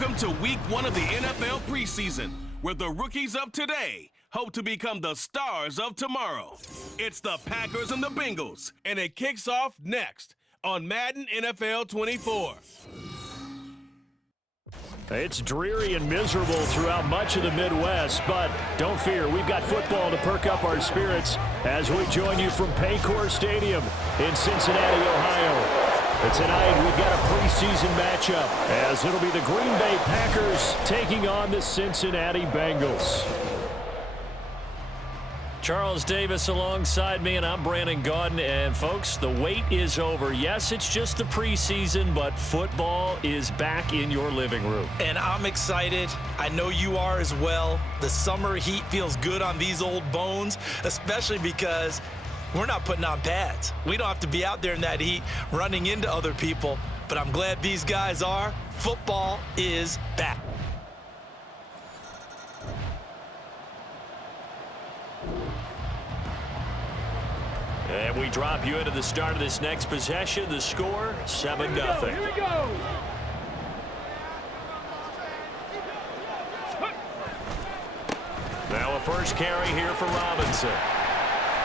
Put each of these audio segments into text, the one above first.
Welcome to week 1 of the NFL preseason, where the rookies of today hope to become the stars of tomorrow. It's the Packers and the Bengals, and it kicks off next on Madden NFL 24. It's dreary and miserable throughout much of the Midwest, but don't fear, we've got football to perk up our spirits as we join you from Paycor Stadium in Cincinnati, Ohio. And tonight we've got a preseason matchup as it'll be the Green Bay Packers taking on the Cincinnati Bengals. Charles Davis alongside me, and I'm Brandon Gaudin. And folks, the wait is over. Yes, it's just the preseason, but football is back in your living room. And I'm excited. I know you are as well. The summer heat feels good on these old bones, especially because we're not putting on pads. We don't have to be out there in that heat running into other people, but I'm glad these guys are. Football is back. And we drop you into the start of this next possession. The score, 7-0. Here we go. Now a first carry here for Robinson.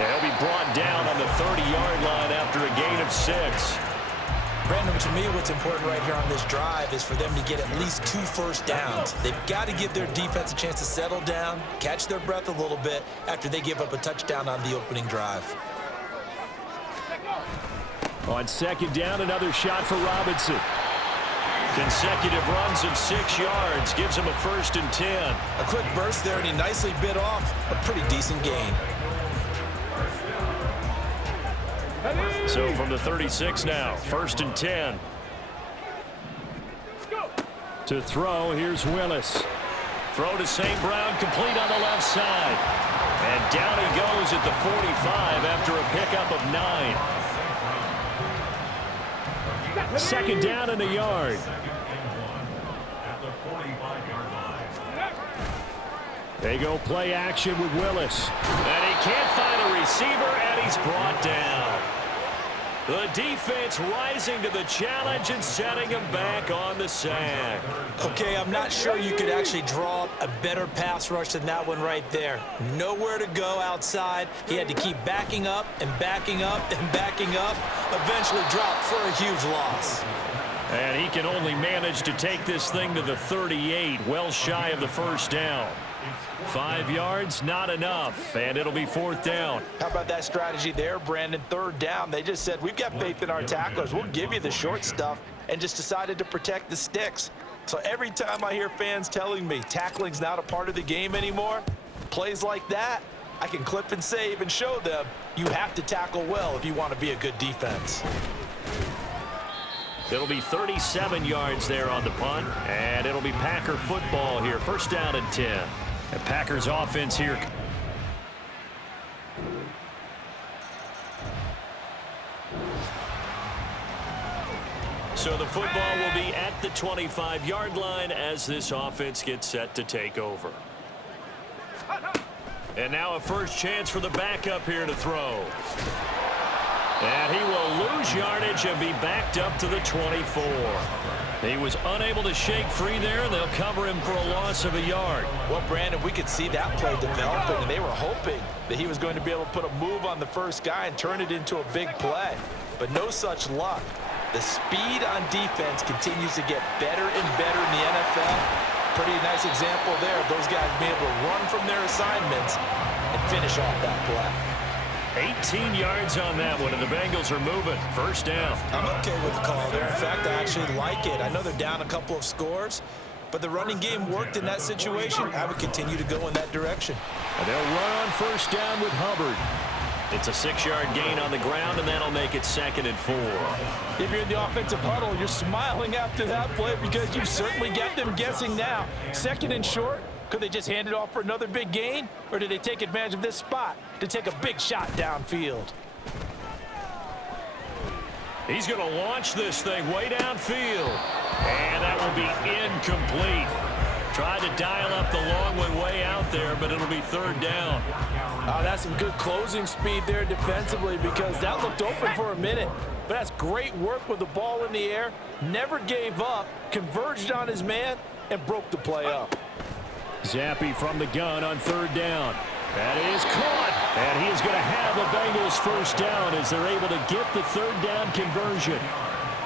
And he'll be brought down on the 30-yard line after a gain of 6. Brandon, to me, what's important right here on this drive is for them to get at least 2 first downs. They've got to give their defense a chance to settle down, catch their breath a little bit after they give up a touchdown on the opening drive. On second down, another shot for Robinson. Consecutive runs of 6 yards gives him a 1st and 10. A quick burst there, and he nicely bit off a pretty decent gain. So from the 36 now, 1st and 10. To throw, here's Willis. Throw to St. Brown, complete on the left side. And down he goes at the 45 after a pickup of 9. 2nd down and a yard. They go play action with Willis. And he can't find a receiver, and he's brought down. The defense rising to the challenge and setting him back on the sack. Okay, I'm not sure you could actually draw up a better pass rush than that one right there. Nowhere to go outside. He had to keep backing up and backing up and backing up. Eventually dropped for a huge loss. And he can only manage to take this thing to the 38, well shy of the 1st down. 5 yards, not enough, and it'll be 4th down. How about that strategy there, Brandon? 3rd down. They just said, we've got faith in our tacklers. We'll give you the short stuff, and just decided to protect the sticks. So every time I hear fans telling me tackling's not a part of the game anymore, plays like that, I can clip and save and show them you have to tackle well if you want to be a good defense. It'll be 37 yards there on the punt, and it'll be Packer football here. 1st down and 10. And Packers offense here. So the football will be at the 25-yard line as this offense gets set to take over. And now a first chance for the backup here to throw. And he will lose yardage and be backed up to the 24. He was unable to shake free there, and they'll cover him for a loss of a yard. Well, Brandon, we could see that play developing, and they were hoping that he was going to be able to put a move on the first guy and turn it into a big play. But no such luck. The speed on defense continues to get better and better in the NFL. Pretty nice example there of those guys being able to run from their assignments and finish off that play. 18 yards on that one, and the Bengals are moving. 1st down. I'm okay with the call there. In fact, I actually like it. I know they're down a couple of scores, but the running game worked in that situation. I would continue to go in that direction. And they'll run on 1st down with Hubbard. It's a 6-yard gain on the ground, and that'll make it 2nd and 4. If you're in the offensive huddle, you're smiling after that play because you've certainly got them guessing now. 2nd and short. Could they just hand it off for another big gain? Or did they take advantage of this spot to take a big shot downfield? He's going to launch this thing way downfield. And that will be incomplete. Tried to dial up the long one way out there, but it'll be 3rd down. Oh, that's some good closing speed there defensively because that looked open for a minute. But that's great work with the ball in the air. Never gave up. Converged on his man. and broke the play up. Zappe from the gun on third down. That is caught. And he is going to have the Bengals first down as they're able to get the third down conversion.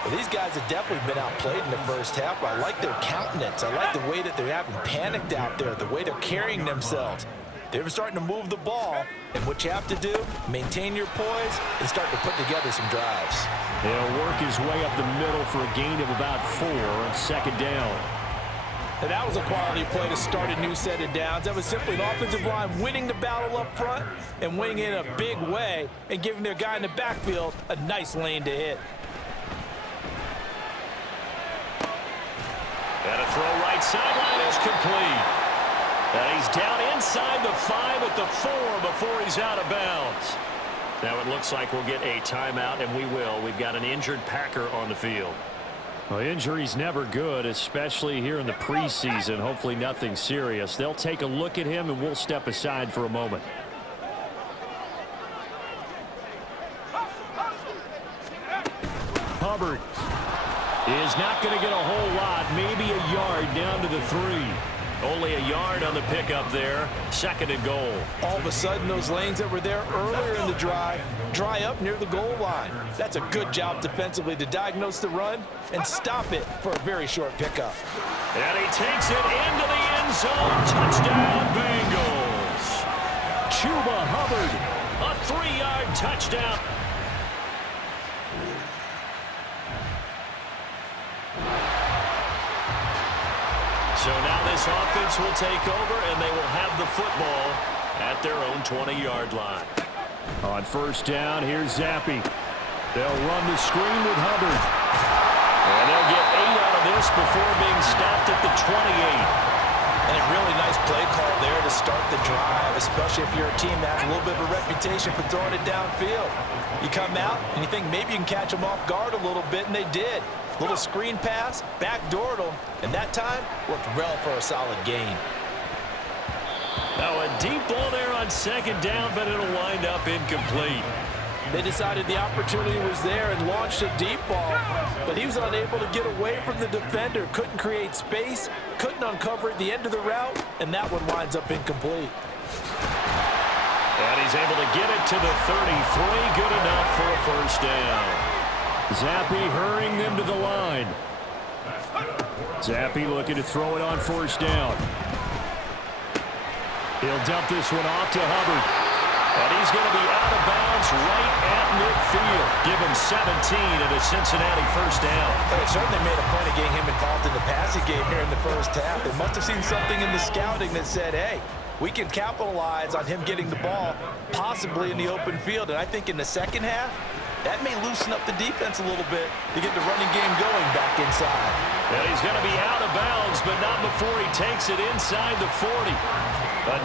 Well, these guys have definitely been outplayed in the first half. I like their countenance. I like the way that they're having panicked out there, the way they're carrying themselves. They're starting to move the ball, and what you have to do, maintain your poise and start to put together some drives. He'll work his way up the middle for a gain of about 4 on second down. And that was a quality play to start a new set of downs. That was simply an offensive line winning the battle up front and winning it in a big way and giving their guy in the backfield a nice lane to hit. And a throw right sideline is complete. And he's down inside the 5 at the 4 before he's out of bounds. Now it looks like we'll get a timeout, and we will. We've got an injured Packer on the field. Well, injury's never good, especially here in the preseason. Hopefully nothing serious. They'll take a look at him, and we'll step aside for a moment. Hubbard is not going to get a whole lot, maybe a yard down to the 3. Only a yard on the pickup there. Second and goal. All of a sudden, those lanes that were there earlier in the drive dry up near the goal line. That's a good job defensively to diagnose the run and stop it for a very short pickup. And he takes it into the end zone. Touchdown, Bengals. Chuba Hubbard, a 3-yard touchdown. So now this offense will take over, and they will have the football at their own 20-yard line. On first down, here's Zappe. They'll run the screen with Hubbard. And they'll get 8 out of this before being stopped at the 28. And a really nice play call there to start the drive, especially if you're a team that has a little bit of a reputation for throwing it downfield. You come out, and you think maybe you can catch them off guard a little bit, and they did. Little screen pass, backdoored them, and that time worked well for a solid gain. Now a deep ball there on second down, but it'll wind up incomplete. They decided the opportunity was there and launched a deep ball, but he was unable to get away from the defender, couldn't create space, couldn't uncover at the end of the route, and that one winds up incomplete. And he's able to get it to the 33, good enough for a first down. Zappe hurrying them to the line. Zappe looking to throw it on first down. He'll dump this one off to Hubbard. And he's going to be out of bounds right at midfield. Give him 17 and a Cincinnati first down. They certainly made a point of getting him involved in the passing game here in the first half. They must have seen something in the scouting that said, hey, we can capitalize on him getting the ball, possibly in the open field. And I think in the second half, that may loosen up the defense a little bit to get the running game going back inside. And he's going to be out of bounds, but not before he takes it inside the 40.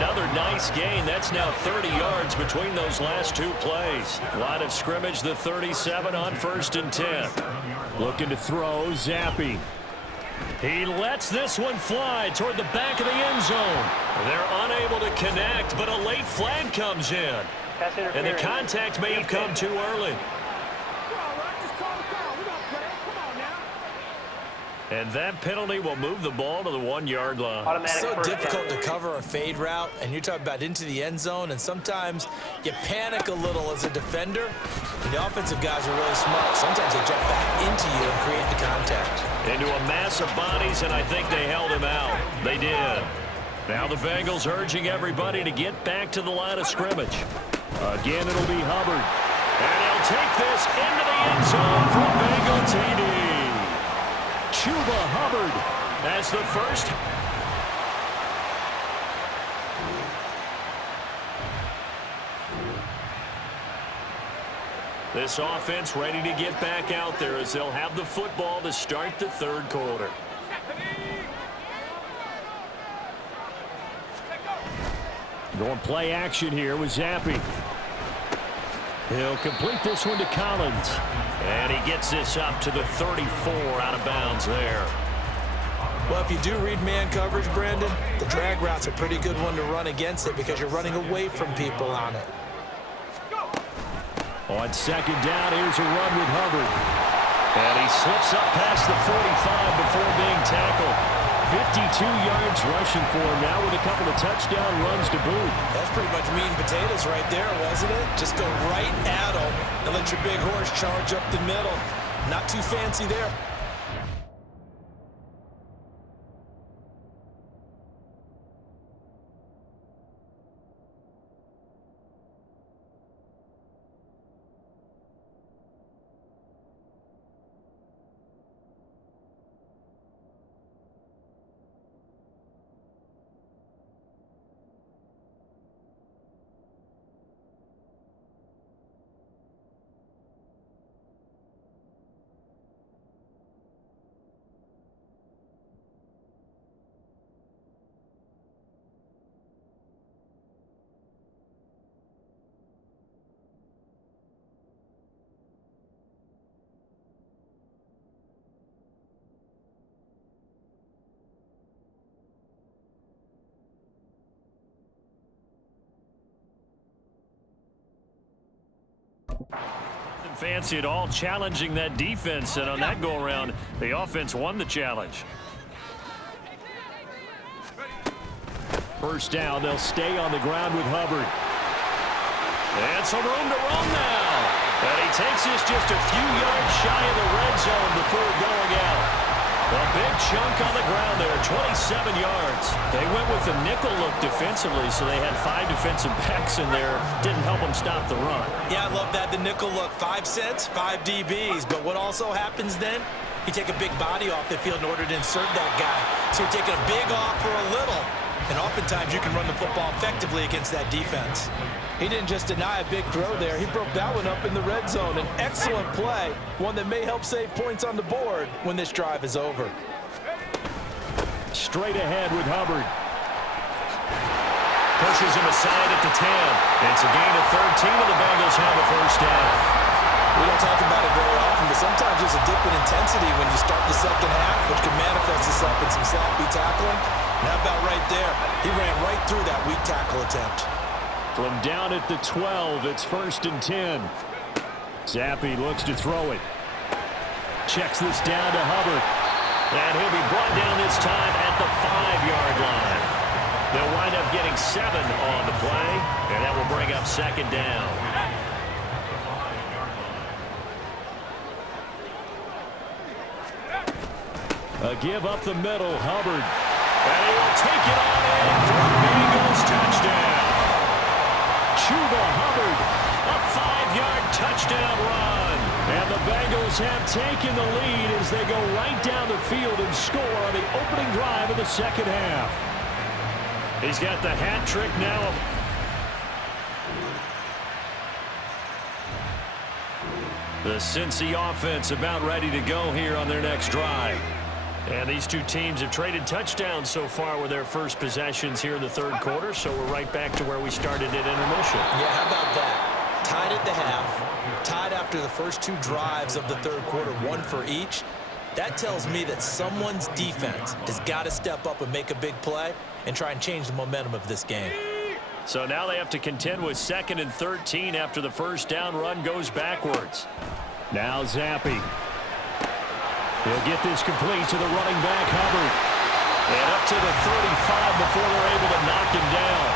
Another nice gain. That's now 30 yards between those last 2 plays. Line of scrimmage, the 37 on first and 10. Looking to throw, Zappe. He lets this one fly toward the back of the end zone. They're unable to connect, but a late flag comes in. And the contact may have come too early. And that penalty will move the ball to the 1-yard line. So difficult to cover a fade route, and you're talking about into the end zone, and sometimes you panic a little as a defender, and the offensive guys are really smart. Sometimes they jump back into you and create the contact. Into a mass of bodies, and I think they held him out. They did. Now the Bengals urging everybody to get back to the line of scrimmage. Again, it'll be Hubbard. And he'll take this into the end zone for a Bengal TD. Chuba Hubbard as the first. This offense ready to get back out there as they'll have the football to start the third quarter. Going play action here with Zappe. He'll complete this one to Collins. And he gets this up to the 34 out of bounds there. Well, if you do read man coverage, Brandon, the drag route's a pretty good one to run against it because you're running away from people on it. On second down, here's a run with Hubbard. And he slips up past the 45 before being tackled. 52 yards rushing for him now with a couple of touchdown runs to boot. That's pretty much meat and potatoes right there, wasn't it? Just go right at him and let your big horse charge up the middle. Not too fancy there. Fancy at all challenging that defense, and on that go-around, the offense won the challenge. First down, they'll stay on the ground with Hubbard. And some room to run now. And he takes this just a few yards shy of the red zone before going out. A big chunk on the ground there, 27 yards. They went with a nickel look defensively, so they had 5 defensive backs in there. Didn't help them stop the run. Yeah, I love that, the nickel look. 5 cents, 5 DBs. But what also happens then? You take a big body off the field in order to insert that guy. So you're taking a big off for a little. And oftentimes you can run the football effectively against that defense. He didn't just deny a big throw there. He broke that one up in the red zone. An excellent play, one that may help save points on the board when this drive is over. Straight ahead with Hubbard. Pushes him aside at the 10. It's a gain of 13, and the Bengals have a first down. We don't talk about it very often, but sometimes there's a dip in intensity when you start the second half, which can manifest itself in some sloppy tackling. And how about right there? He ran right through that weak tackle attempt. From down at the 12, it's 1st and 10. Zappi looks to throw it. Checks this down to Hubbard. And he'll be brought down this time at the 5-yard line. They'll wind up getting 7 on the play, and that will bring up 2nd down. A give up the middle, Hubbard. And he will take it on in for a Bengals touchdown. Chuba Hubbard, a 5-yard touchdown run. And the Bengals have taken the lead as they go right down the field and score on the opening drive of the second half. He's got the hat trick now. The Cincy offense about ready to go here on their next drive. And these two teams have traded touchdowns so far with their first possessions here in the third quarter, so we're right back to where we started at intermission. Yeah, how about that? Tied at the half, tied after the first 2 drives of the third quarter, 1 for each. That tells me that someone's defense has got to step up and make a big play and try and change the momentum of this game. So now they have to contend with 2nd and 13 after the first down run goes backwards. Now Zappi. He'll get this complete to the running back, Hubbard. And up to the 35 before they're able to knock him down.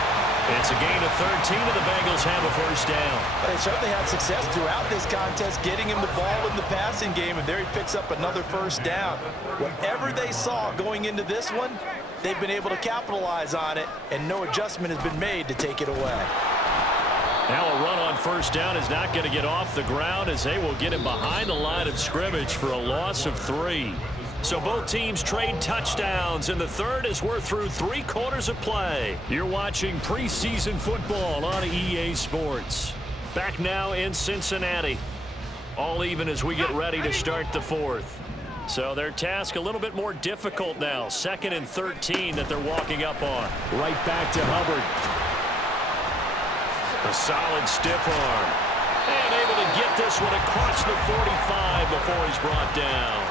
It's a gain of 13, and the Bengals have a first down. They certainly had success throughout this contest, getting him the ball in the passing game, and there he picks up another first down. Whatever they saw going into this one, they've been able to capitalize on it, and no adjustment has been made to take it away. Now a run on first down is not going to get off the ground as they will get him behind the line of scrimmage for a loss of 3. So both teams trade touchdowns, and the third as we're through 3 quarters of play. You're watching preseason football on EA Sports. Back now in Cincinnati. All even as we get ready to start the 4th. So their task a little bit more difficult now. 2nd and 13 that they're walking up on. Right back to Hubbard. A solid stiff arm. And able to get this one across the 45 before he's brought down.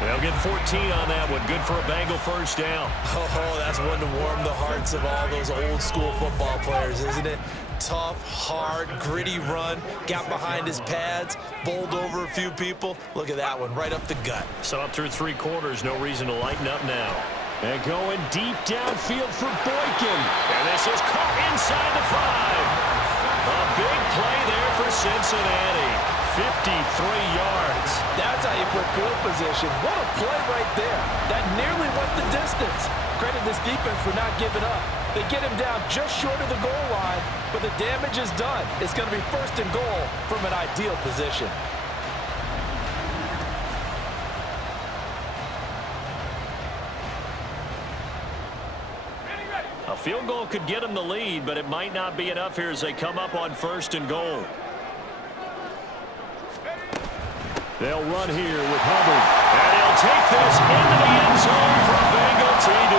They'll get 14 on that one. Good for a Bengal first down. Oh, that's one to warm the hearts of all those old school football players, isn't it? Tough, hard, gritty run. Got behind his pads, bowled over a few people. Look at that one, right up the gut. So up through 3 quarters, no reason to lighten up now. And going deep downfield for Boykin. And this is caught inside the 5. A big play there for Cincinnati. 53 yards. That's how you put field position. What a play right there. That nearly went the distance. Credit this defense for not giving up. They get him down just short of the goal line, but the damage is done. It's going to be 1st and goal from an ideal position. A field goal could get them the lead, but it might not be enough here as they come up on 1st and goal. They'll run here with Hubbard. And he'll take this into the end zone for a Bengal TD.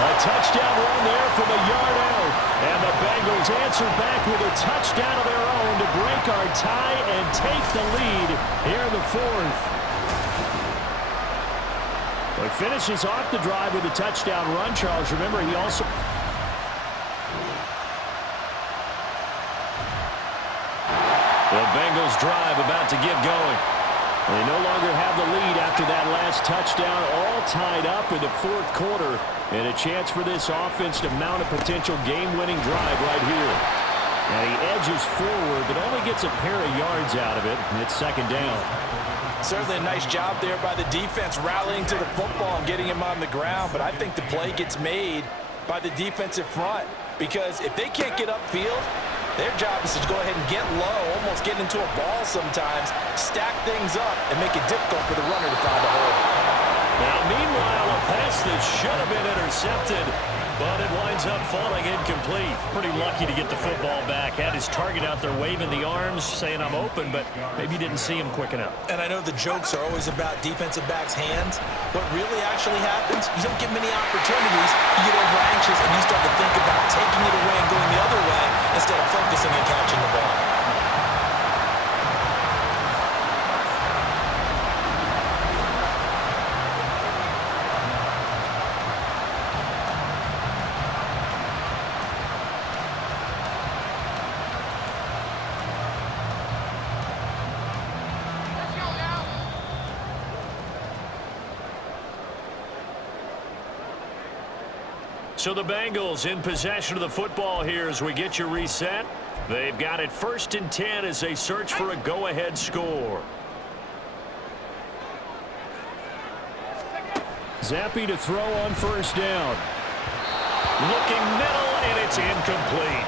A touchdown run there from a yard out. And the Bengals answer back with a touchdown of their own to break our tie and take the lead here in the 4th. He finishes off the drive with a touchdown run, Charles. Remember, he also... The Bengals drive about to get going. They no longer have the lead after that last touchdown, all tied up in the 4th quarter. And a chance for this offense to mount a potential game-winning drive right here. And he edges forward, but only gets a pair of yards out of it. And it's 2nd down. Certainly a nice job there by the defense rallying to the football and getting him on the ground. But I think the play gets made by the defensive front. Because if they can't get upfield, their job is to go ahead and get low, almost get into a ball sometimes, stack things up, and make it difficult for the runner to find a hole. Now, meanwhile, a pass that should have been intercepted, but it winds up falling incomplete. Pretty lucky to get the football back. Had his target out there waving the arms, saying I'm open, but maybe didn't see him quick enough. And I know the jokes are always about defensive backs' hands. What really actually happens, you don't get many opportunities. You get over anxious and you start to think about taking it away and going the other way instead of focusing and catching the ball. So the Bengals in possession of the football here as we get you reset. They've got it 1st and 10 as they search for a go-ahead score. Zappi to throw on 1st down. Looking middle, and it's incomplete.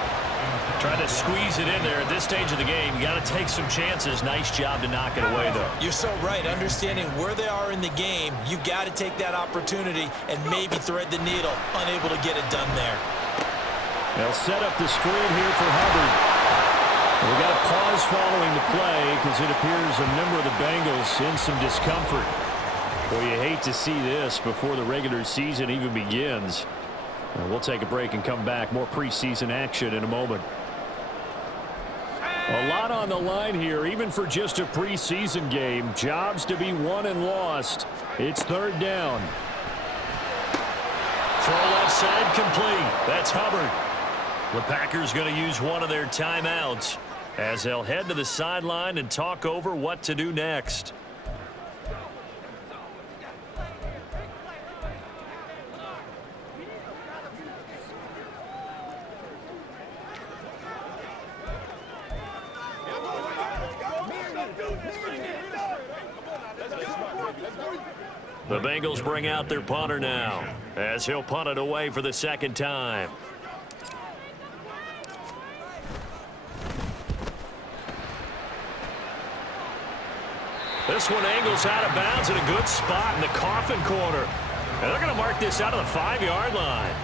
Trying to squeeze it in there at this stage of the game. You got to take some chances. Nice job to knock it away, though. You're so right. Understanding where they are in the game, you've got to take that opportunity and maybe thread the needle. Unable to get it done there. They'll set up the screen here for Hubbard. We got a pause following the play because it appears a member of the Bengals in some discomfort. Well, you hate to see this before the regular season even begins. We'll take a break and come back. More preseason action in a moment. A lot on the line here, even for just a preseason game. Jobs to be won and lost. It's 3rd down. Throw left side complete. That's Hubbard. The Packers going to use one of their timeouts as they'll head to the sideline and talk over what to do next. The Bengals bring out their punter now as he'll punt it away for the 2nd time. This one angles out of bounds in a good spot in the coffin corner. And they're going to mark this out of the 5-yard line.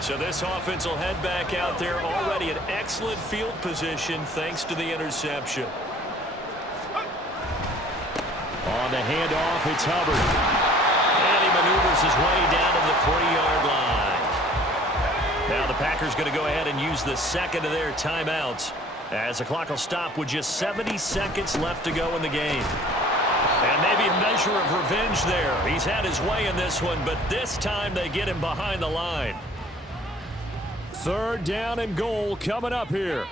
So this offense will head back out there, already in excellent field position thanks to the interception. On the handoff, it's Hubbard. And he maneuvers his way down to the 3-yard line. Now the Packers going to go ahead and use the 2nd of their timeouts as the clock will stop with just 70 seconds left to go in the game. And maybe a measure of revenge there. He's had his way in this one, but this time they get him behind the line. 3rd down and goal coming up here.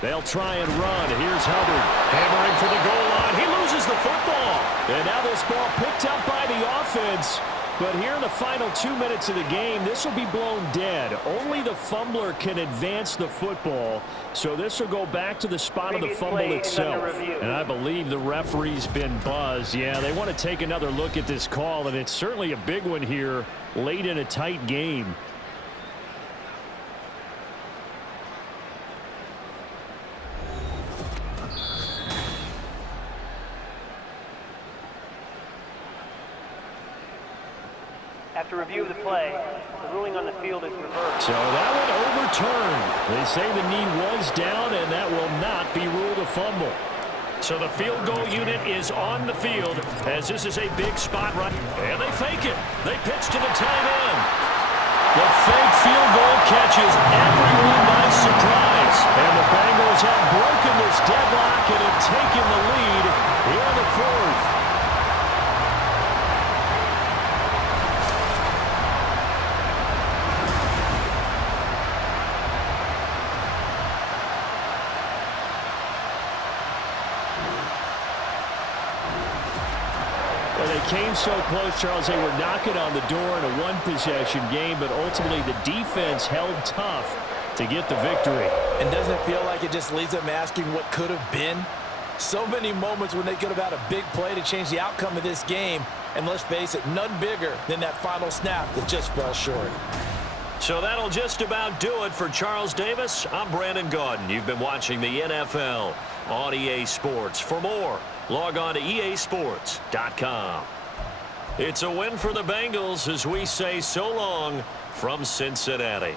They'll try and run. Here's Hubbard hammering for the goal line. He loses the football. And now this ball picked up by the offense. But here in the final 2 minutes of the game, this will be blown dead. Only the fumbler can advance the football. So this will go back to the spot of the fumble itself. And I believe the referee's been buzzed. Yeah, they want to take another look at this call, and it's certainly a big one here late in a tight game. After review of the play, the ruling on the field is reversed. So that one overturned. They say the knee was down, and that will not be ruled a fumble. So the field goal unit is on the field as this is a big spot right. And they fake it. They pitch to the tight end. The fake field goal catches everyone by surprise. And the Bengals have broken this deadlock and have taken the lead here in the 4th. They came so close, Charles. They were knocking on the door in a one-possession game, but ultimately the defense held tough to get the victory. And doesn't it feel like it just leaves them asking what could have been? So many moments when they could have had a big play to change the outcome of this game, and let's face it, none bigger than that final snap that just fell short. So that'll just about do it for Charles Davis. I'm Brandon Gaudin. You've been watching the NFL on EA Sports. For more, log on to easports.com. It's a win for the Bengals as we say so long from Cincinnati.